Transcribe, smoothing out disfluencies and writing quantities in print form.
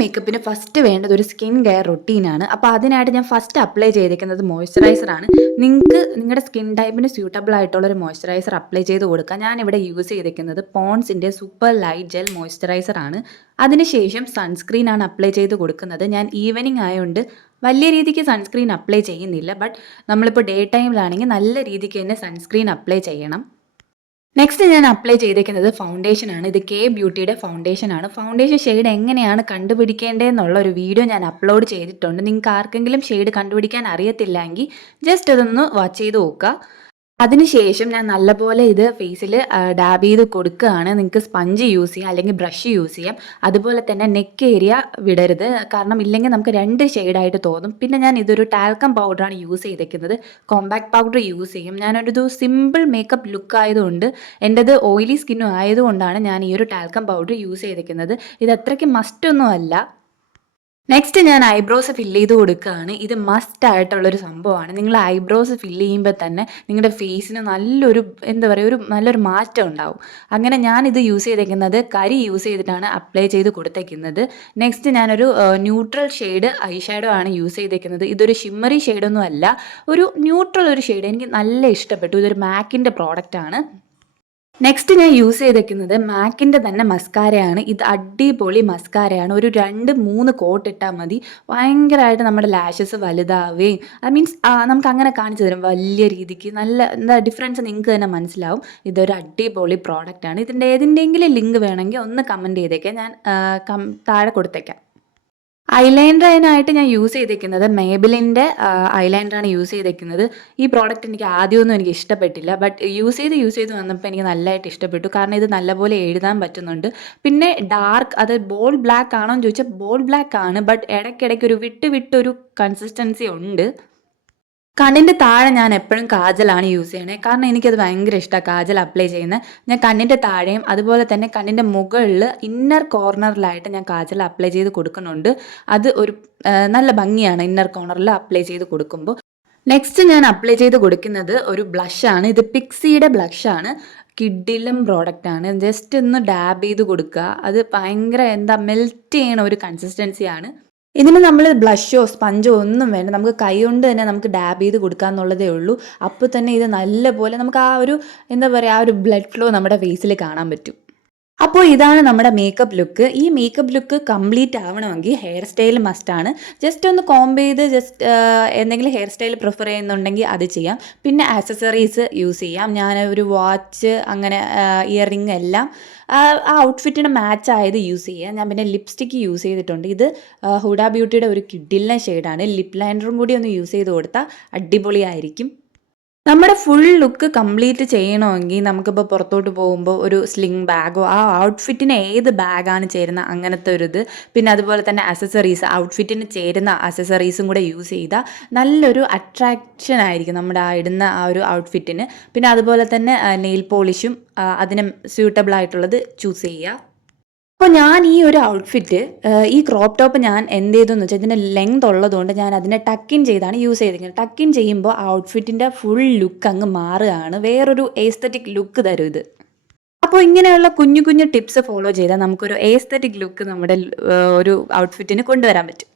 മേക്കപ്പിന് first വേണ്ടത് ഒരു skin care റൊട്ടീനാണ്. അപ്പോൾ അതിനായിട്ട് ഞാൻ ഫസ്റ്റ് അപ്ലൈ ചെയ്തിരിക്കുന്നത് മോയ്സ്ചറൈസറാണ്. നിങ്ങൾക്ക് നിങ്ങളുടെ സ്കിൻ ടൈപ്പിന് സ്യൂട്ടബിൾ ആയിട്ടുള്ളൊരു മോയ്സ്ചറൈസർ അപ്ലൈ ചെയ്ത് കൊടുക്കുക. ഞാനിവിടെ യൂസ് ചെയ്തിരിക്കുന്നത് പോൺസിൻ്റെ സൂപ്പർ ലൈറ്റ് ജെൽ മോയ്സ്ചറൈസറാണ്. അതിനുശേഷം സൺസ്ക്രീനാണ് അപ്ലൈ ചെയ്ത് കൊടുക്കുന്നത്. ഞാൻ ഈവനിങ് ആയതുകൊണ്ട് വലിയ രീതിക്ക് സൺസ്ക്രീൻ അപ്ലൈ ചെയ്യുന്നില്ല. ബട്ട് നമ്മളിപ്പോൾ ഡേ ടൈമിലാണെങ്കിൽ നല്ല രീതിക്ക് തന്നെ സൺസ്ക്രീൻ അപ്ലൈ ചെയ്യണം. നെക്സ്റ്റ് ഞാൻ അപ്ലൈ ചെയ്തേക്കുന്നത് ഫൗണ്ടേഷനാണ്. ഇത് കെ ബ്യൂട്ടിയുടെ ഫൗണ്ടേഷനാണ്. ഫൗണ്ടേഷൻ ഷെയ്ഡ് എങ്ങനെയാണ് കണ്ടുപിടിക്കേണ്ടതെന്നുള്ള ഒരു വീഡിയോ ഞാൻ അപ്ലോഡ് ചെയ്തിട്ടുണ്ട്. നിങ്ങൾക്ക് ആർക്കെങ്കിലും ഷെയ്ഡ് കണ്ടുപിടിക്കാൻ അറിയത്തില്ലെങ്കിൽ ജസ്റ്റ് അതൊന്ന് വാച്ച് ചെയ്ത് നോക്കുക. അതിനുശേഷം ഞാൻ നല്ലപോലെ ഇത് ഫേസിൽ ഡാബ് ചെയ്ത് കൊടുക്കുകയാണ്. നിങ്ങൾക്ക് സ്പഞ്ച് യൂസ് ചെയ്യാം, അല്ലെങ്കിൽ ബ്രഷ് യൂസ് ചെയ്യാം. അതുപോലെ തന്നെ നെക്ക് ഏരിയ വിടരുത്, കാരണം ഇല്ലെങ്കിൽ നമുക്ക് രണ്ട് ഷെയ്ഡായിട്ട് തോന്നും. പിന്നെ ഞാൻ ഇതൊരു ടാൽക്കം പൗഡറാണ് യൂസ് ചെയ്തേക്കുന്നത്. കോമ്പാക്ട് പൗഡർ യൂസ് ചെയ്യും. ഞാനൊരു സിമ്പിൾ മേക്കപ്പ് ലുക്ക് ആയതുകൊണ്ട്, എൻ്റെത് ഓയിലി സ്കിന്നും ആയതുകൊണ്ടാണ് ഞാൻ ഈ ഒരു ടാൽക്കം പൗഡർ യൂസ് ചെയ്തേക്കുന്നത്. ഇത് അത്രയ്ക്ക് മസ്റ്റൊന്നും അല്ല. നെക്സ്റ്റ് ഞാൻ ഐബ്രോസ് ഫില്ല് ചെയ്ത് കൊടുക്കുകയാണ്. ഇത് മസ്റ്റ് ആയിട്ടുള്ളൊരു സംഭവമാണ്. നിങ്ങൾ ഐബ്രോസ് ഫില്ല് ചെയ്യുമ്പോൾ തന്നെ നിങ്ങളുടെ ഫേസിന് നല്ലൊരു എന്താ പറയുക, നല്ലൊരു മാറ്റം ഉണ്ടാവും. അങ്ങനെ ഞാനിത് യൂസ് ചെയ്തേക്കുന്നത് കരി യൂസ് ചെയ്തിട്ടാണ് അപ്ലൈ ചെയ്ത് കൊടുത്തേക്കുന്നത്. നെക്സ്റ്റ് ഞാനൊരു ന്യൂട്രൽ ഷെയ്ഡ് ഐ ഷാഡോ ആണ് യൂസ് ചെയ്തേക്കുന്നത്. ഇതൊരു ഷിമ്മറി ഷെയ്ഡൊന്നും അല്ല, ഒരു ന്യൂട്രൽ ഒരു ഷെയ്ഡ്. എനിക്ക് നല്ല ഇഷ്ടപ്പെട്ടു. ഇതൊരു മാക്കിൻ്റെ പ്രോഡക്റ്റാണ്. നെക്സ്റ്റ് ഞാൻ യൂസ് ചെയ്തേക്കുന്നത് മാക്കിൻ്റെ തന്നെ മസ്കാരയാണ്. ഇത് അടിപൊളി മസ്കാരയാണ്. ഒരു 2-3 കോട്ട് ഇട്ടാൽ മതി. ഭയങ്കരമായിട്ട് നമ്മുടെ ലാഷസ് വലുതാവുകയും മീൻസ് നമുക്ക് അങ്ങനെ കാണിച്ചു തരും വലിയ രീതിക്ക്. നല്ല എന്താ ഡിഫറൻസ് നിങ്ങൾക്ക് തന്നെ മനസ്സിലാവും. ഇതൊരു അടിപൊളി പ്രോഡക്റ്റാണ്. ഇതിൻ്റെ ഏതിൻ്റെയെങ്കിലും ലിങ്ക് വേണമെങ്കിൽ ഒന്ന് കമൻറ്റ് ചെയ്തേക്കാം, ഞാൻ താഴെ കൊടുത്തേക്കാം. ഐലൈനറിനായിട്ട് ഞാൻ യൂസ് ചെയ്തേക്കുന്നത് മേബിലിൻ്റെ ഐലൈനറാണ് യൂസ് ചെയ്തേക്കുന്നത്. ഈ പ്രോഡക്റ്റ് എനിക്ക് ആദ്യമൊന്നും എനിക്ക് ഇഷ്ടപ്പെട്ടില്ല. ബട്ട് യൂസ് ചെയ്ത് വന്നപ്പോൾ എനിക്ക് നല്ലതായിട്ട് ഇഷ്ടപ്പെട്ടു. കാരണം ഇത് നല്ലപോലെ എഴുതാൻ പറ്റുന്നുണ്ട്. പിന്നെ ഡാർക്ക്, അത് ബോൾഡ് ബ്ലാക്ക് ആണോ എന്ന് ചോദിച്ചാൽ ബോൾഡ് ബ്ലാക്ക് ആണ്. ബട്ട് ഇടയ്ക്കിടയ്ക്ക് ഒരു വിട്ടൊരു കൺസിസ്റ്റൻസി ഉണ്ട്. കണ്ണിൻ്റെ താഴെ ഞാൻ എപ്പോഴും കാജലാണ് യൂസ് ചെയ്യണേ, കാരണം എനിക്കത് ഭയങ്കര ഇഷ്ടമാണ് കാജൽ അപ്ലൈ ചെയ്യുന്നത്. ഞാൻ കണ്ണിൻ്റെ താഴെയും അതുപോലെ തന്നെ കണ്ണിൻ്റെ മുകളിൽ ഇന്നർ കോർണറിലായിട്ട് ഞാൻ കാജൽ അപ്ലൈ ചെയ്ത് കൊടുക്കുന്നുണ്ട്. അത് ഒരു നല്ല ഭംഗിയാണ് ഇന്നർ കോർണറിൽ അപ്ലൈ ചെയ്ത് കൊടുക്കുമ്പോൾ. നെക്സ്റ്റ് ഞാൻ അപ്ലൈ ചെയ്ത് കൊടുക്കുന്നത് ഒരു ബ്ലഷാണ്. ഇത് പിക്സിയുടെ ബ്ലഷാണ്. കിഡിലും പ്രോഡക്റ്റാണ്. ജസ്റ്റ് ഒന്ന് ഡാബ് ചെയ്ത് കൊടുക്കുക. അത് ഭയങ്കര മെൽറ്റ് ചെയ്യണ ഒരു കൺസിസ്റ്റൻസിയാണ്. ഇതിന് നമ്മൾ ബ്ലഷോ സ്പഞ്ചോ ഒന്നും വേണ്ട, നമുക്ക് കൈ കൊണ്ട് തന്നെ നമുക്ക് ഡാബ് ചെയ്ത് കൊടുക്കാമെന്നുള്ളതേ ഉള്ളൂ. അപ്പോൾ തന്നെ ഇത് നല്ലപോലെ നമുക്ക് എന്താ പറയുക, ഒരു ബ്ലഡ് ഫ്ലോ നമ്മുടെ ഫേസിൽ കാണാൻ പറ്റും. അപ്പോൾ ഇതാണ് നമ്മുടെ മേക്കപ്പ് ലുക്ക്. ഈ മേക്കപ്പ് ലുക്ക് കംപ്ലീറ്റ് ആവണമെങ്കിൽ ഹെയർ സ്റ്റൈൽ മസ്റ്റാണ്. ജസ്റ്റ് ഒന്ന് കോംബ് ചെയ്ത് എന്തെങ്കിലും ഹെയർ സ്റ്റൈൽ പ്രിഫർ ചെയ്യുന്നുണ്ടെങ്കിൽ അത് ചെയ്യാം. പിന്നെ ആക്സസറീസ് യൂസ് ചെയ്യാം. ഞാൻ ഒരു വാച്ച്, അങ്ങനെ ഇയർ റിങ് എല്ലാം ആ ഔട്ട്ഫിറ്റിന് മാച്ച് ആയത് യൂസ് ചെയ്യാം. ഞാൻ പിന്നെ ലിപ്സ്റ്റിക്ക് യൂസ് ചെയ്തിട്ടുണ്ട്. ഇത് ഹുഡ ബ്യൂട്ടിയുടെ ഒരു കിഡിലിൻ്റെ ഷെയ്ഡാണ്. ലിപ്പ് ലൈനറും കൂടി ഒന്ന് യൂസ് ചെയ്ത് കൊടുത്താൽ അടിപൊളിയായിരിക്കും. നമ്മുടെ ഫുൾ ലുക്ക് കംപ്ലീറ്റ് ചെയ്യണമെങ്കിൽ നമുക്കിപ്പോൾ പുറത്തോട്ട് പോകുമ്പോൾ ഒരു സ്ലിംഗ് ബാഗോ, ആ ഔട്ട്ഫിറ്റിന് ഏത് ബാഗാണ് ചേരുന്ന അങ്ങനത്തെ ഒരു ഇത്, പിന്നെ അതുപോലെ തന്നെ അക്സസറീസ്, ഔട്ട്ഫിറ്റിന് ചേരുന്ന അക്സസറീസും കൂടെ യൂസ് ചെയ്താൽ നല്ലൊരു അട്രാക്ഷൻ ആയിരിക്കും നമ്മുടെ ഇടുന്ന ആ ഒരു ഔട്ട്ഫിറ്റിന്. പിന്നെ അതുപോലെ തന്നെ നെയിൽ പോളിഷും അതിന് സ്യൂട്ടബിൾ ആയിട്ടുള്ളത് ചൂസ് ചെയ്യുക. അപ്പോൾ ഞാൻ ഈ ഒരു ഔട്ട്ഫിറ്റ്, ഈ ക്രോപ്പ് ടോപ്പ് ഞാൻ എന്ത് ചെയ്തെന്ന് വെച്ചാൽ ഇതിൻ്റെ ലെങ്ത് ഉള്ളതുകൊണ്ട് ഞാൻ അതിനെ ടക്കിൻ ചെയ്താണ് യൂസ് ചെയ്തിരിക്കുന്നത്. ടക്കിൻ ചെയ്യുമ്പോൾ ആ ഔട്ട്ഫിറ്റിൻ്റെ ഫുൾ ലുക്ക് അങ്ങ് മാറുകയാണ്. വേറൊരു എസ്തെറ്റിക് ലുക്ക് തരും ഇത്. അപ്പോൾ ഇങ്ങനെയുള്ള കുഞ്ഞു കുഞ്ഞു ടിപ്സ് ഫോളോ ചെയ്താൽ നമുക്കൊരു എസ്തെറ്റിക് ലുക്ക് നമ്മുടെ ഒരു ഔട്ട്ഫിറ്റിന് കൊണ്ടുവരാൻ പറ്റും.